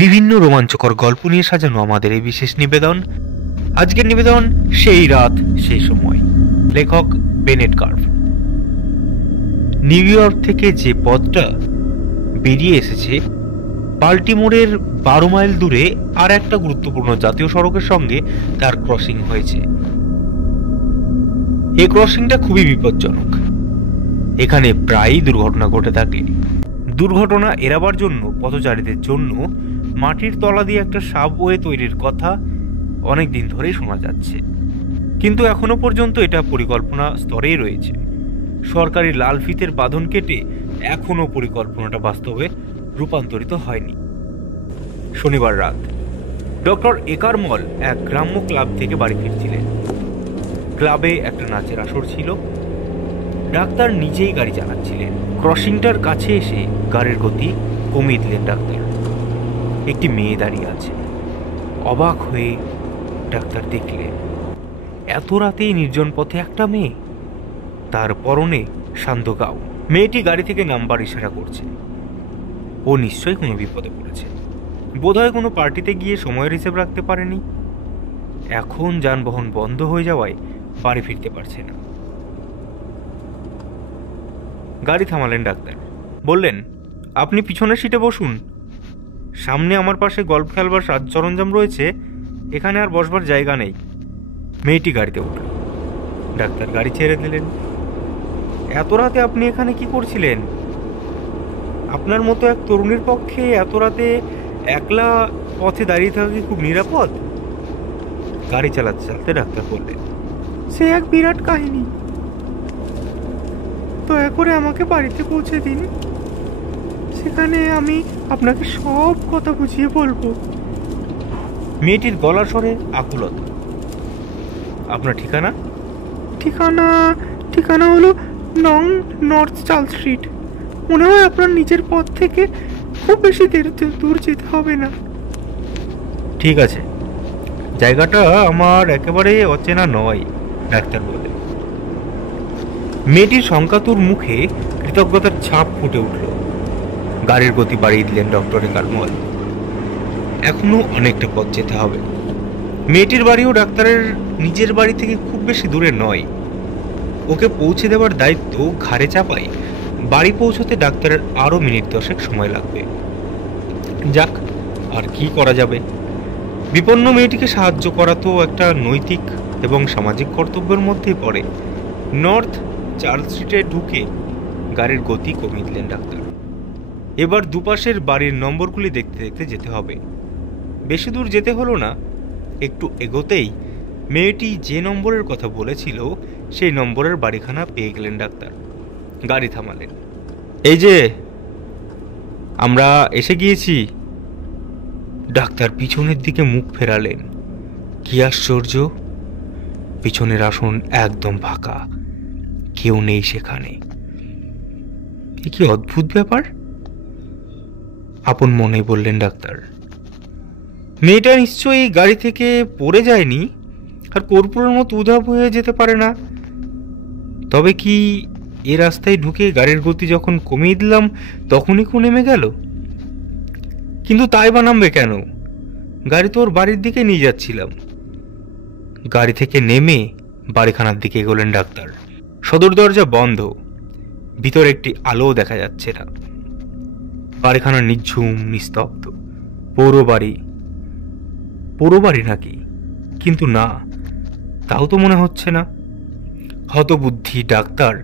বিভিন্ন রোমাঞ্চকর গল্প নিয়ে সাজানো আমাদের এই বিশেষ নিবেদন। আজকের নিবেদন সেই রাত সেই সময়, লেখক বেনেট কার্ভ। নিউ ইয়র্ক থেকে যে পথটা বেরিয়ে এসেছে, বাল্টিমোরের 12 মাইল দূরে আর একটা গুরুত্বপূর্ণ জাতীয় সড়কের সঙ্গে তার ক্রসিং হয়েছে। এই ক্রসিংটা খুবই বিপজ্জনক। এখানে প্রায়ই দুর্ঘটনা ঘটে থাকে। দুর্ঘটনা এড়াবার জন্য পথচারীদের জন্য মাটির তলা দিয়ে একটা সাবওয়ে তৈরির কথা অনেক দিন ধরেই শোনা যাচ্ছে, কিন্তু এখনো পর্যন্ত এটা পরিকল্পনা স্তরেই রয়েছে। সরকারি লাল ফিতের বাঁধন কেটে এখনো পরিকল্পনাটা বাস্তবে রূপান্তরিত হয়নি। শনিবার রাত ডক্টর একারমল এক গ্রাম্য ক্লাব থেকে বাড়ি ফিরছিলেন। ক্লাবে একটা নাচের আসর ছিল। ডাক্তার নিজেই গাড়ি চালাচ্ছিলেন। ক্রসিংটার কাছে এসে গাড়ির গতি কমিয়ে দিলেন ডাক্তার। একটি মেয়ে দাঁড়িয়ে আছে। অবাক হয়ে ডাক্তার দেখলেন এত রাতেই নির্জন পথে একটা মেয়ে, তার পরনে শান্ত গাউন। মেয়েটি গাড়ি থেকে নামবার ইশারা করছে। ও নিশ্চয়ই কোনো বিপদে পড়েছে। বোধহয় কোনো পার্টিতে গিয়ে সময়ের হিসেব রাখতে পারেনি। এখন যানবাহন বন্ধ হয়ে যাওয়ায় বাড়ি ফিরতে পারছে না। গাড়ি থামালেন ডাক্তার। বললেন, আপনি পিছনের সিটে বসুন। সামনে আমার পাশে গল্ফ খেলবার সাজ সরঞ্জাম রয়েছে, এখানে আর বসবার জায়গা নেই। মেয়েটি গাড়িতে উঠল। ডাক্তার গাড়ি ছেড়ে দিলেন। এত রাতে আপনি এখানে কি করছিলেন? আপনার মতো এক তরুণীর পক্ষে এত রাতে একলা পথে দাঁড়িয়ে থাকা কি খুব নিরাপদ? গাড়ি চালাতে চালাতে ডাক্তার বললেন, সে এক বিরাট কাহিনী। দয়া করে আমাকে বাড়িতে পৌঁছে দিন, সেখানে আমি আপনাকে সব কথা বুঝিয়ে বলবো। মেয়েটির গলার স্বরে আকুলতা। আপনার ঠিকানা? ঠিকানা ঠিকানা হলো নং নর্থ চার্ল স্ট্রিট। মনে হয় আপনার নিজের পথ থেকে খুব বেশি দূর যেতে হবে না। ঠিক আছে, জায়গাটা আমার একেবারে অচেনা নয়, ডাক্তার বলে। মেয়েটির শঙ্কাতুর মুখে কৃতজ্ঞতার ছাপ ফুটে উঠল। গাড়ির গতি বাড়িয়ে দিলেন ডক্টর একারমল। এখনো অনেকটা পথ যেতে হবে। মেয়েটির বাড়িও ডাক্তারের নিজের বাড়ি থেকে খুব বেশি দূরে নয়। ওকে পৌঁছে দেওয়ার দায়িত্ব ঘাড়ে চাপাই বাড়ি পৌঁছতে ডাক্তারের আরো মিনিট 10 সময় লাগবে। যাক, আর কি করা যাবে। বিপন্ন মেয়েটিকে সাহায্য করা তো একটা নৈতিক এবং সামাজিক কর্তব্যের মধ্যেই পড়ে। নর্থ চার্ল স্ট্রিটে ঢুকে গাড়ির গতি কমিয়ে দিলেন ডাক্তার। এবার দুপাশের বাড়ির নম্বরগুলি দেখতে দেখতে যেতে হবে। বেশি দূর যেতে হলো না। একটু এগোতেই মেয়েটি যে নম্বরের কথা বলেছিল সেই নম্বরের বাড়িখানা পেয়ে গেলেন ডাক্তার। গাড়ি থামালেন। এই যে, আমরা এসে গিয়েছি। ডাক্তার পিছনের দিকে মুখ ফেরালেন। কি আশ্চর্য, পিছনের আসন একদম ফাঁকা, কেউ নেই সেখানে। কি অদ্ভুত ব্যাপার, আপন মনে বললেন ডাক্তার। মেয়েটা নিশ্চয়ই গাড়ি থেকে পড়ে যায়নি, আর কর্পূরের মতো উধাও হয়ে যেতে পারে না। তবে কি এ রাস্তায় ঢুকে গাড়ির গতি যখন কমিয়ে দিলাম তখনই কেউ নেমে গেল? কিন্তু তাই বা নামবে কেন? গাড়ি তো ওর বাড়ির দিকে নিয়ে যাচ্ছিলাম। গাড়ি থেকে নেমে বাড়িখানার দিকে এগোলেন ডাক্তার। সদর দরজা বন্ধ, ভিতর একটি আলো দেখা যাচ্ছে না। বাড়িখানা নিঝুম নিস্তব্ধ। পুরো বাড়ি নাকি? কিন্তু না, তাও তো মনে হচ্ছে না। হতবুদ্ধি ডাক্তার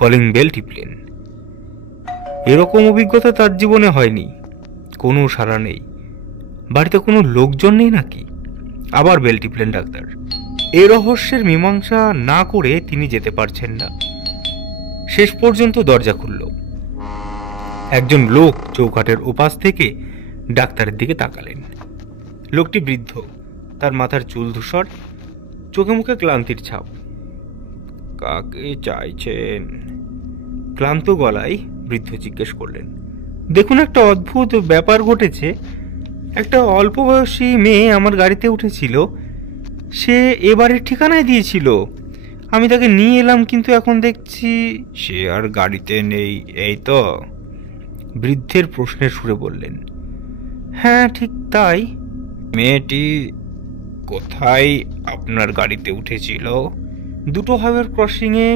কলিং বেল টিপলেন। এরকম অভিজ্ঞতা তার জীবনে হয়নি। কোনো সাড়া নেই। বাড়িতে কোনো লোকজন নেই নাকি? আবার বেল টিপলেন ডাক্তার। এই রহস্যের মীমাংসা না করে তিনি যেতে পারছেন না। শেষ পর্যন্ত দরজা খুলল। একজন লোক চৌকাঠের ওপাশ থেকে ডাক্তারের দিকে তাকালেন। লোকটি বৃদ্ধ, তার মাথার চুল ধূসর, চোখে মুখে ক্লান্তির ছাপ। কাকে চাইছেন? ক্লান্ত গলায় বৃদ্ধ জিজ্ঞেস করলেন। দেখুন, একটা অদ্ভুত ব্যাপার ঘটেছে। একটা অল্প বয়সী মেয়ে আমার গাড়িতে উঠেছিল। সে এবারের ঠিকানায় দিয়েছিল। আমি তাকে নিয়ে এলাম, কিন্তু এখন দেখছি সে আর গাড়িতে নেই। এই তো? বৃদ্ধের প্রশ্নের সুরে বললেন। হ্যাঁ, ঠিক তাই। মেয়েটি কোথায় আপনার গাড়িতে উঠেছিল? দুটো হাইওয়ের ক্রসিংয়ে,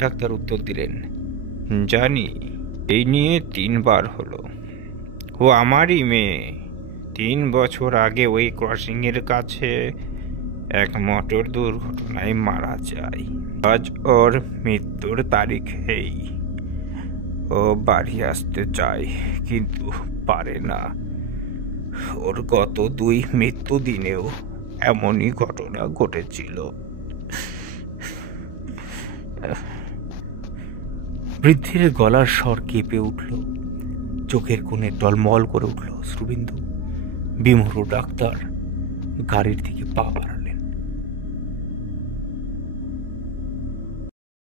ডাক্তার উত্তর দিলেন। জানি, এই নিয়ে 3 বার হলো। ও আমারই মেয়ে। 3 বছর আগে ওই ক্রসিংয়ের কাছে এক মোটর দুর্ঘটনায় মারা যায়। আজ ওর মৃত্যুর তারিখেই ও বাড়ি আসতে চায়, কিন্তু পারে না। ওর গত 2 মৃত্যু দিনেও এমনই ঘটনা ঘটেছিল। বৃদ্ধের গলার স্বর কেঁপে উঠল, চোখের কোণে টলমল করে উঠল অশ্রুবিন্দু। বিমূঢ় ডাক্তার গাড়ির দিকে পা বাড়ালেন।